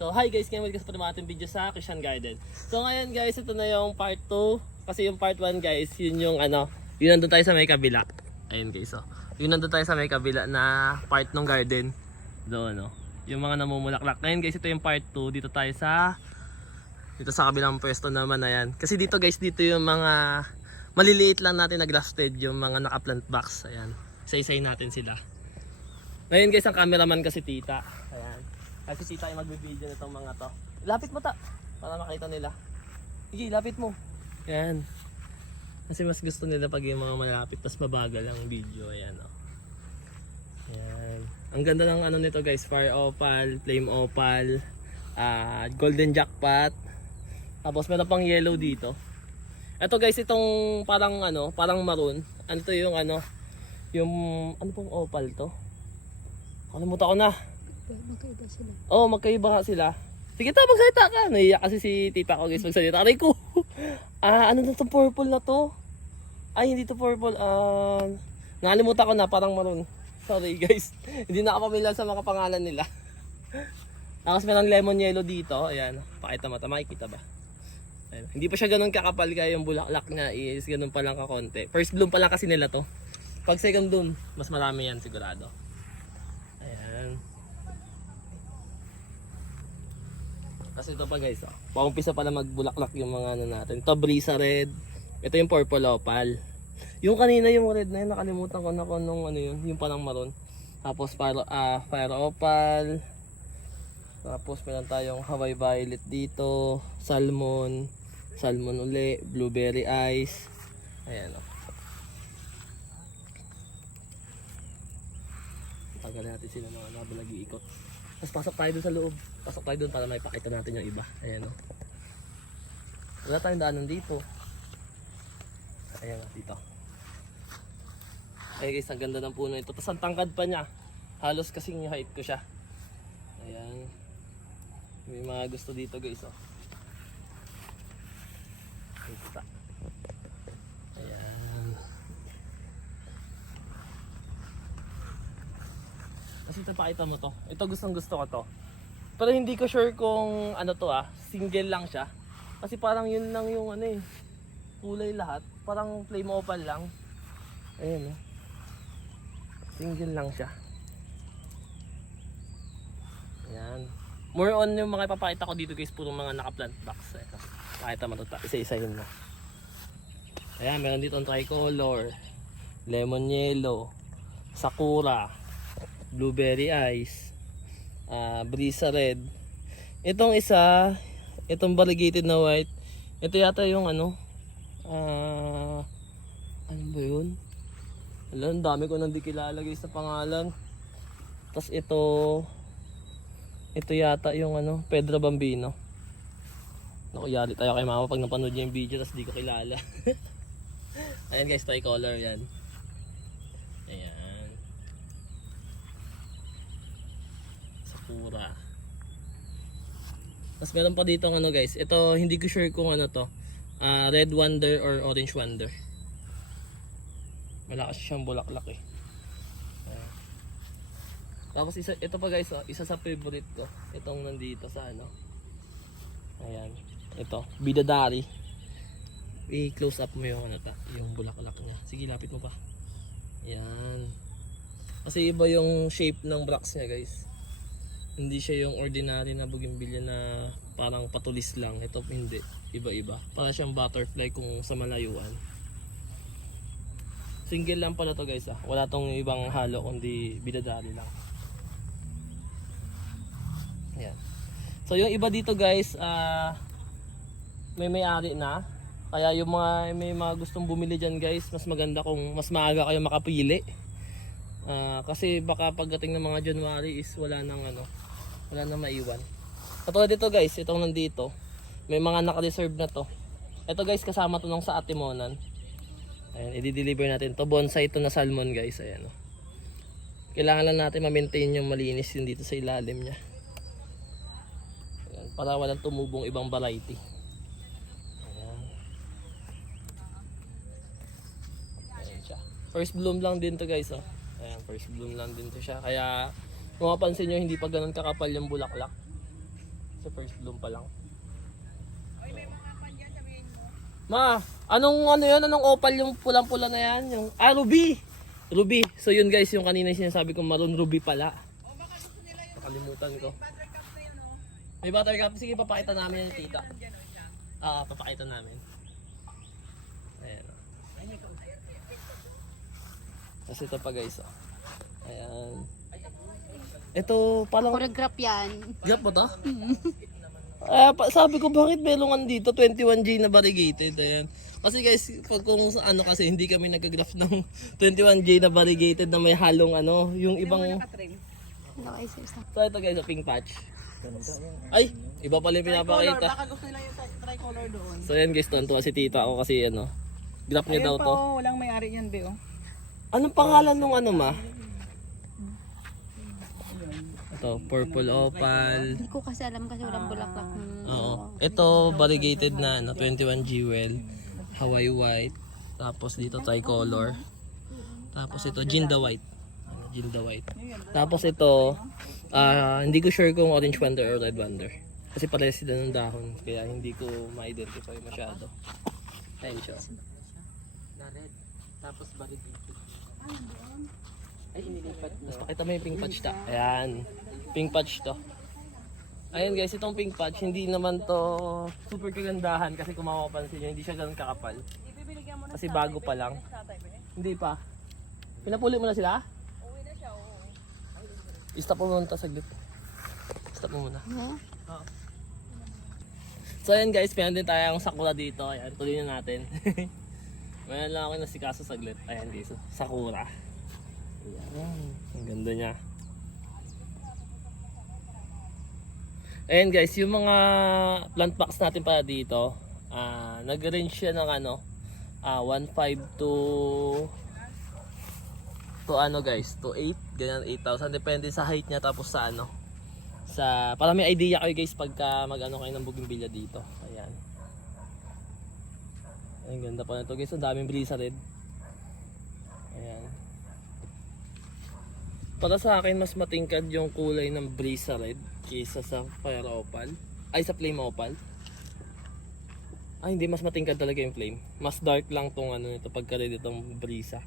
So hi guys, ngayon welcome sa mga ating video sa Christian Garden. So ngayon guys, ito na yung part 2. Kasi yung part 1 guys, yun yung ano, yun nandun tayo sa may kabila. Ayun guys, oh. Yun nandun tayo sa may kabila na part ng garden. Doon, no. Yung mga namumulaklak. Ngayon guys, ito yung part 2. Dito tayo sa dito sa kabilang pwesto naman na yan. Kasi dito guys, dito yung mga maliliit lang natin na grafted, yung mga naka-plant box. Ayan. Isa-isay natin sila. Ngayon guys, ang cameraman kasi tita. Kasi tita ay magbibideo nitong mga to. Lapit mo ta. Para makita nila. Sige, lapit mo. Ayan. Kasi mas gusto nila pag yung mga malapit, tas mabagal ang video. Ayan o. Ayan. Ang ganda ng ano nito guys, fire opal, flame opal, ah golden jackpot. Tapos meron pang yellow dito. Ito guys, itong parang ano, parang maroon. Ano to yung ano, yung ano pong opal to? Kalimutan ko na. Magkaiba sila. Oo, oh, magkaiba nga sila. Sige ta, magsalita ka. Naiyak kasi si tita ko guys magsalita. Aray ko! ah, ano na itong purple na to? Ay, hindi to purple. Ah, nakalimutan ko na, parang maroon. Sorry guys. hindi na ako pamilya sa mga pangalan nila. Tapos merong lemon yellow dito. Ayan, pakita mo. Makikita ba? Ayan. Hindi pa siya ganun kakapal kaya yung bulaklak niya is ganun pa lang kakonti. First bloom pa lang kasi nila to. Pag second bloom, mas marami yan sigurado. Ayan. Kasi ito pa guys, oh. paumpisa pa na magbulaklak yung mga ano natin. Ito brisa red. Ito yung purple opal. Yung kanina yung red na yun, nakalimutan ko na kung anong ano yun, yung parang maroon. Tapos fire, ah, fire opal. Tapos meron tayong Hawaii violet dito, salmon, salmon uli, blueberry ice. Ayan oh. Tagal natin sila mga nabal nag-iikot. Tapos pasok tayo dun sa loob. Pasok tayo dun para may pakita natin yung iba. Ayan o. Wala tayong daanan dito. Ayan o, dito. Ay guys, ang ganda ng puno ito. Tapos ang tangkad pa niya. Halos kasing height ko siya. Ayan. May mga gusto dito guys oh. Dito pa. Ayan. Kasi ito pakita mo to. Ito gustong gusto ko to. Pero hindi ko sure kung ano to ah. Single lang siya. Kasi parang yun lang yung ano eh. Kulay lahat. Parang flame opal lang. Ayan oh. Single lang siya. Ayan. More on yung mga ipapakita ko dito guys. Puro mga naka-plant box. Ito. Pakita mo to. ta- Isa-isahin mo. Ayan. Meron dito ang tricolor. Lemon yellow. Sakura blueberry ice, ah brisa red. Itong isa, itong variegated na white, ito yata yung ano, ah ano ba yun? Alam, dami ko nang di kilala guys sa pangalan. Tapos ito, ito yata yung ano, Pedro Bambino. Naku, yari tayo kay mama pag napanood niya yung video tapos di ko kilala. Ayan guys, tricolor yan. Ayan. Sakura. Tapos meron pa dito ano guys. Ito hindi ko sure kung ano to. Ah, red wonder or orange wonder. Malakas siyang bulaklak eh. Ayan. Tapos isa, ito pa guys, oh, isa sa favorite ko. Itong nandito sa ano. Ayan. Ito, bidadari. I-close up mo yung ano ta, yung bulaklak niya. Sige, lapit mo pa. Ayan. Kasi iba yung shape ng bracts niya guys hindi siya yung ordinary na bougainvillea na parang patulis lang. Ito hindi. Iba-iba. Para siyang butterfly kung sa malayuan. Single lang pala to guys ah. Wala tong ibang halo kundi bidadari lang. Ayan. So yung iba dito guys, ah may may-ari na. Kaya yung mga may mga gustong bumili diyan guys, mas maganda kung mas maaga kayo makapili. Ah, kasi baka pagdating ng mga January is wala nang ano, wala nang maiwan. Katulad dito guys, itong nandito, may mga naka-reserve na to. Ito guys, kasama to nung sa Atimonan. Ayan, i-deliver natin to. Bonsai ito na salmon guys, ayan. oh. Kailangan lang natin ma-maintain yung malinis yun dito sa ilalim niya. Ayan, para walang tumubong ibang variety. Ayan. First bloom lang din to guys, oh. Ayan, first bloom lang din to siya. Kaya, kung mapansin nyo, hindi pa ganun kakapal yung bulaklak. Sa first bloom pa lang. Ma, anong ano yan? Anong opal yung pulang-pula na yan? Yung, ah, ruby! Ruby. So yun guys, yung kanina yung sinasabi ko maroon ruby pala. Nakalimutan ko. May buttercup. Sige, papakita namin yung tita. Ah, papakita namin. Ayan. oh. Tapos ito pa guys, oh. Ayan. Ito, parang... Choreograph yan. Gap ba to? Ah, pa- sabi ko bakit meron dito 21G na variegated ayan. Kasi guys, pag kung ano kasi hindi kami nag-graph ng 21J na variegated na may halong ano, yung ibang Ano ay? So ito guys, a pink patch. Ay, iba pala yung pinapakita. Baka gusto nila yung tri- tricolor doon. So yan guys, tantuwa si tita ako kasi ano, graph niya daw pa, to. oh, walang may-ari yan, Be, oh. Anong pangalan nung ano ma? Ito, purple opal. Hindi ko kasi alam kasi walang bulaklak. Hmm. Oo. Ito, variegated na ano, 21 Jewel, Hawaii White, tapos dito tricolor. Tapos ito, Jinda White. Ano, Jinda White. Tapos ito, ah hindi ko sure kung Orange Wonder or Red Wonder. Kasi parehas sila ng dahon, kaya hindi ko ma-identify masyado. Ayun siya. Tapos variegated. Ay, inilipat Tapos pakita mo yung pink patch ta. Ayan. Pink patch to. Ayan guys, itong pink patch, hindi naman to super kagandahan kasi kung mapapansin nyo, hindi siya ganun kakapal. Kasi bago pa lang. Hindi pa. Pinapuli mo na sila? Uwi na siya, oo. I-stop mo muna saglit. Stop mo muna. Eh? So ayan guys, meron din tayong sakura dito. Ayan, tuloy na natin. meron lang ako na si Kaso saglit. Ayan guys, sakura. Ayan, ang ganda niya. Ayan guys, yung mga plant box natin para dito, ah nag-range siya ng ano, ah 1.5 to to ano guys, to 8, ganyan 8,000 depende sa height niya tapos sa ano, sa para may idea kayo guys pagka mag-ano kayo ng bougainvillea dito. Ayan. Ang ganda pa nito guys, ang daming brisa red. Ayan. Para sa akin mas matingkad yung kulay ng brisa red kaysa sa fire opal. Ay sa flame opal. Ay hindi mas matingkad talaga yung flame. Mas dark lang tong ano nito pagka red itong brisa.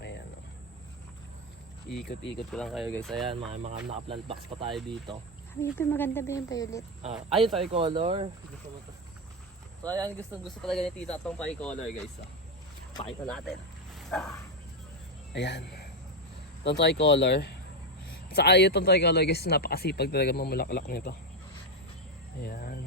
Ayan. oh. Ikot-ikot ko lang kayo guys. Ayan, mga, mga naka-plant box pa tayo dito. Sabi niyo maganda ba yung violet? Ah, ayun, tricolor. Gusto mo to. So ayan, gusto, gusto talaga ni tita itong tricolor guys. Ah. Pakita natin. Ah. Ayan. Itong tricolor. Sa ayaw itong tricolor guys, napakasipag talaga mamulaklak nito. Ayan.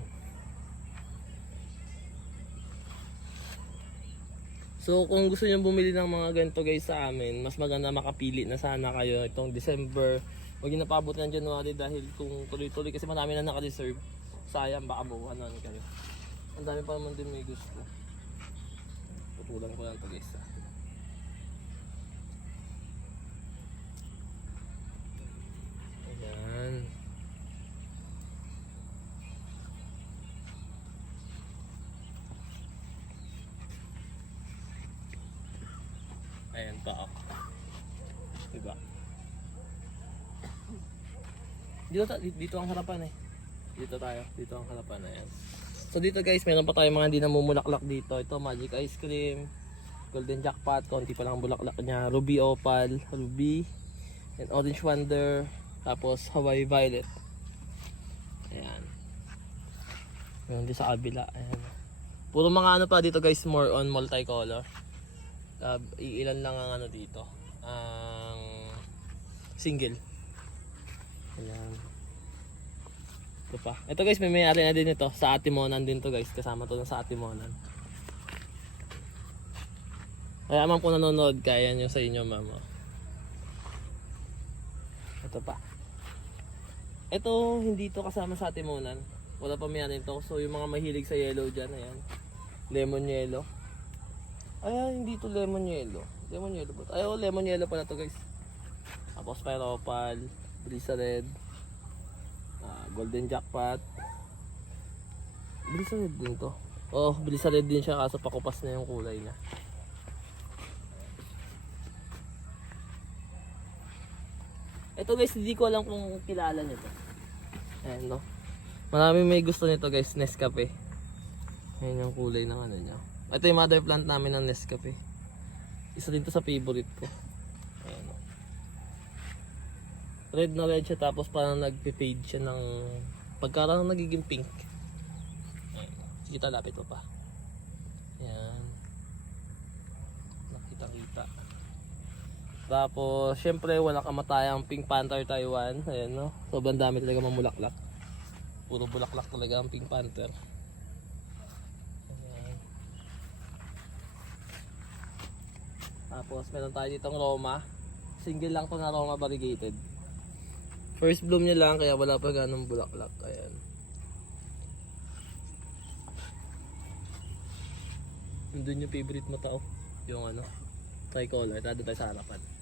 So kung gusto niyo bumili ng mga ganito guys sa amin, mas maganda makapili na sana kayo itong December. Huwag niyo napabot ng January dahil kung tuloy-tuloy kasi marami na naka-reserve. Sayang baka buwan na kayo. Ang dami pa naman din may gusto. Putulan ko lang to guys. ah. Ayan. Ayan pa ako. Diba? Dito, dito, ang harapan eh. Dito tayo. Dito ang harapan na yan. So dito guys, meron pa tayong mga hindi namumulaklak dito. Ito, Magic Ice Cream, Golden Jackpot, konti pa lang ang bulaklak niya. Ruby Opal, Ruby, and Orange Wonder, tapos Hawaii Violet. Ayan. Din sa kabila. Ayan. Puro mga ano pa dito guys, more on multicolor. Uh, ilan lang ang ano dito. Ang single. Ayan. Ito pa. Ito guys, may may-ari na din ito. Sa Atimonan din to guys. Kasama to sa Atimonan. Kaya man po nanonood, kaya nyo sa inyo mama. Ito pa. Ito, hindi to kasama sa Atimonan. Wala pa may to. So yung mga mahilig sa yellow dyan, ayan. Lemon yellow. Ay, hindi to lemon yellow. Lemon yellow ba? to? Ay, oh, lemon yellow pala to guys. Tapos pyropal, brisa red, ah, golden jackpot. Brisa red din to. Oh, brisa red din siya kaso pakupas na yung kulay niya. Ito guys, hindi ko alam kung kilala niyo to. Ayan no. Marami may gusto nito guys, Nescafe. Ayan yung kulay ng ano niya. Ito yung mother plant namin ng Nescafe. Isa din to sa favorite ko. Ayan o. Red na red siya tapos parang nagpe-fade siya ng pagkarang nagiging pink. Ayan. Sige lapit mo pa. Ayan. Tapos, syempre, wala kamatayang Pink Panther Taiwan. Ayan, no? Sobrang dami talaga mamulaklak. Puro bulaklak talaga ang Pink Panther. Ayan. Tapos, meron tayo ditong Roma. Single lang to na Roma variegated. First bloom niya lang, kaya wala pa ganong bulaklak. Ayan. Nandun yung favorite mo tao. Yung ano, tricolor. Tado tayo sa harapan.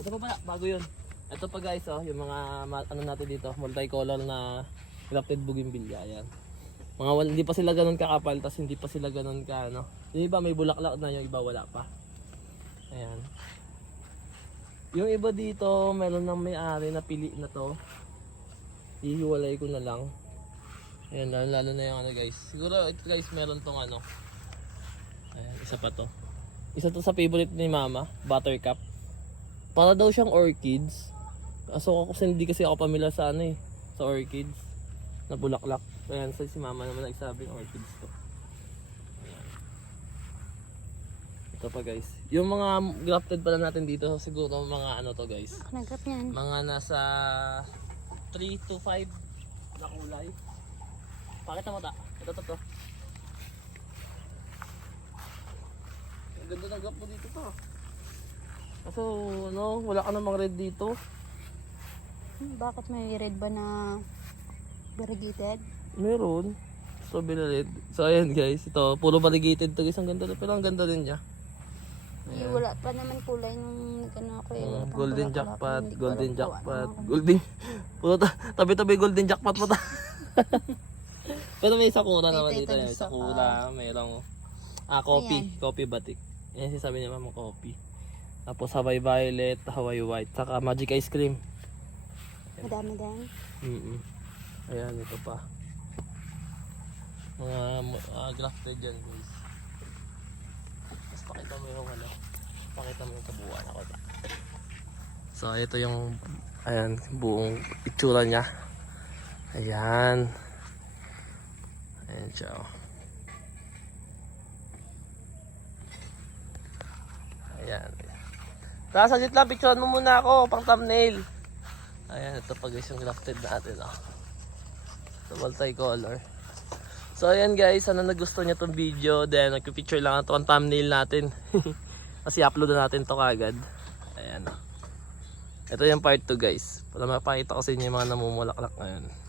Ito pa pala, bago yun. Ito pa guys, oh, yung mga ano natin dito, multicolor na grafted bougainvillea. Ayan. Mga wal- hindi pa sila ganun kakapal, tas hindi pa sila ganun ka, ano. Yung iba may bulaklak na, yung iba wala pa. Ayan. Yung iba dito, meron ng may-ari na pili na to. Ihiwalay ko na lang. Ayan, lalo, lalo na yung ano guys. Siguro ito guys, meron tong ano. Ayan, isa pa to. Isa to sa favorite ni mama, buttercup. Para daw siyang orchids. Kaso ako kasi hindi kasi ako pamilya sa ano eh, sa orchids. Na bulaklak. Ayan, so si mama naman nagsabi ng orchids to. Ito pa guys. Yung mga grafted pala natin dito, siguro mga ano to guys. Nagrap yan. Mga nasa 3 to 5 na kulay. Pakita mo ta. Ito to to. Ang ganda ng gap mo dito to. Kaso ano, wala ka namang red dito. Hmm, Bakit may red ba na variegated? Meron. Strawberry red. So ayan guys, ito puro variegated to guys. Ang ganda rin. Pero ang ganda rin niya. Eh, wala pa naman kulay nung nagano ako eh. Wala pang golden bulaklak. jackpot, ko golden jackpot, ano. golden. Puro ta- tabi-tabi golden jackpot mo ta. Pero may sakura naman ito, dito. May ko. sakura, mayroong ah, coffee, Ayan. coffee batik. Yan sinasabi niya mama coffee. Tapos Hawaii Violet, Hawaii White, saka Magic Ice Cream. Madami din. Mm Ayan, ito pa. Mga uh, grafted yan guys. Tapos pakita mo yung ano. Pakita mo yung kabuuan ako. So ito yung ayan, buong itsura niya. Ayan. Ayan siya. oh. Ayan. Tapos saglit lang, picturean mo muna ako, pang thumbnail. Ayan, ito pa guys yung grafted natin. Oh. Ito multicolor. So ayan guys, sana nagustuhan niyo tong video. Then nagpipicture lang ito ang thumbnail natin. Kasi upload na natin to kagad. Ayan. oh. Ito yung part 2 guys. Para mapakita ko sa inyo yung mga namumulaklak ngayon.